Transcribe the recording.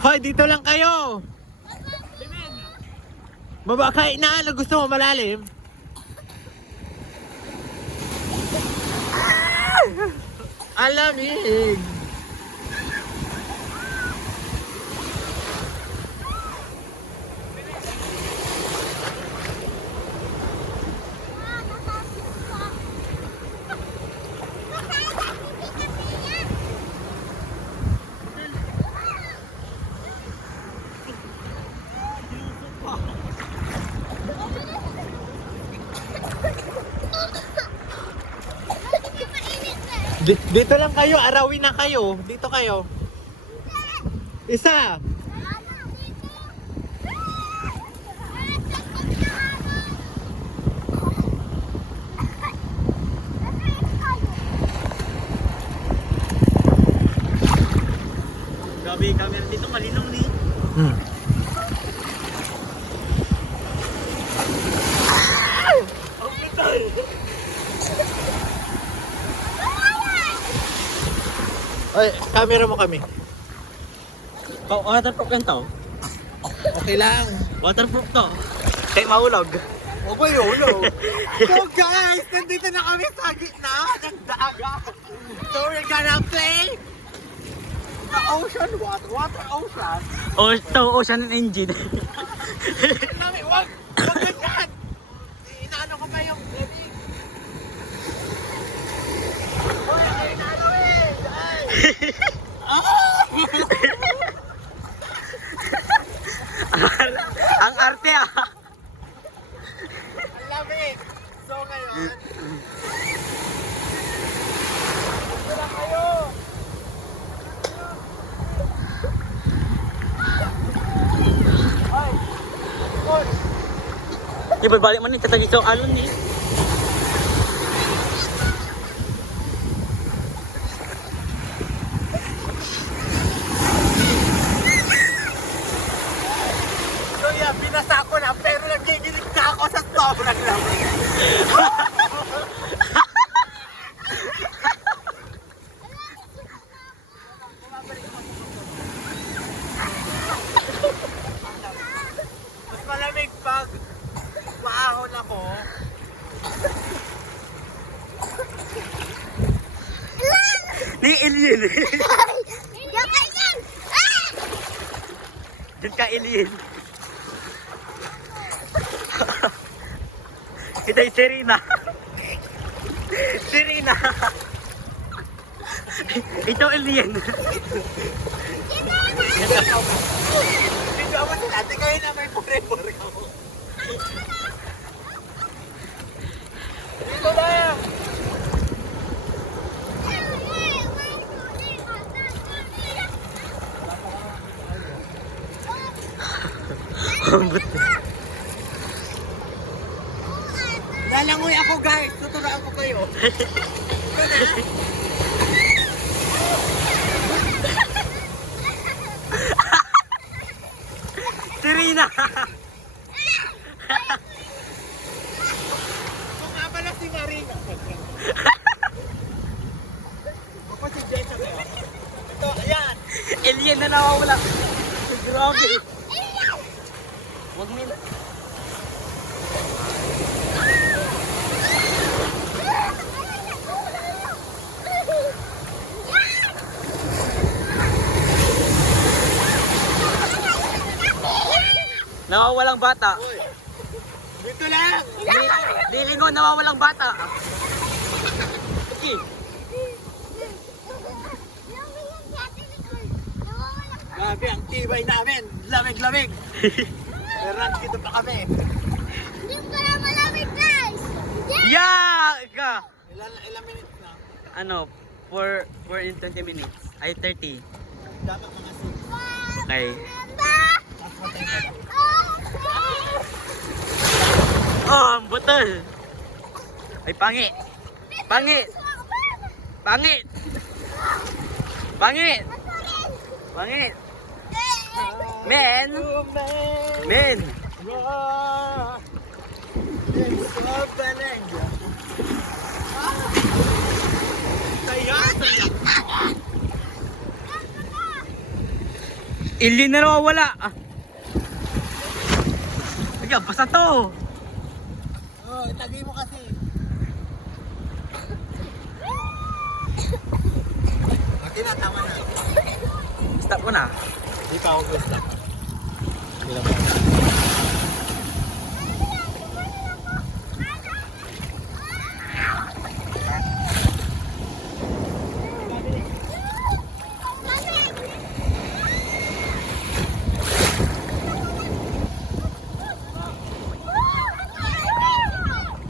Hoy, dito lang kayo. Baba kayo na. Ano gusto mo malalim? Alamig. Dito lang kayo, arawin na kayo. Dito kayo. Isa. Gabi, camera dito malinong ni. Ay, camera mo kami. Waterproof yan to. Okay lang. Waterproof to. Kaya maulog. Huwag mo yun. So guys, nandito na kami sa gitna ng dagat. So we're gonna play the ocean water ocean. O, to, ocean and engine. Kami, wag ganyan. Inaano ko pa yung lamig. Hoy, ay inaano eh. Ay. Ang arte ah. Ang lamig. So ngayon, dito lang kayo. Ay, Paul. Di ba balik man ni tatagis yung alon ni. So yeah, binasa ko na pero nagigilig na ako sa sobrang lamig. Mas malamig pag maahon ako. Ni alien. Diyan ka yan! Diyan ka alien. Ito yung Serena. Serena. Ito alien. Hindi ako sinabi kayo na may pure-pure ako. Dito lang! Lalangoy ako guys, tuturuan ko kayo. Ito na. Serena. Ito nga pala si Marina. Ako si Jessa kayo. Ito, ayan. Alien na nawawala. Grabe. Wag mo yun. Nawawalang bata. Uy, dito lang. Dilingon, nawawalang bata. Sige. Grabe, ang tibay namin. Lamig-lamig. Meron dito pa kami. Hindi ko na malamig, guys! Yeah! Ka. Ilang minutes na? Ano? 4 in 20 minutes. Ay, 30. Dapat mga 6. Okay. Mas matay pa lang. Oh, ang butol. Ay, pangit. Pangit. Pangit. Pangit. Pangit. Men. Men. Alien na nawawala. Ah. Sige, basta to. Oh, itagay mo kasi. Okay na, tama na. Stop mo na. Di pa ako stop.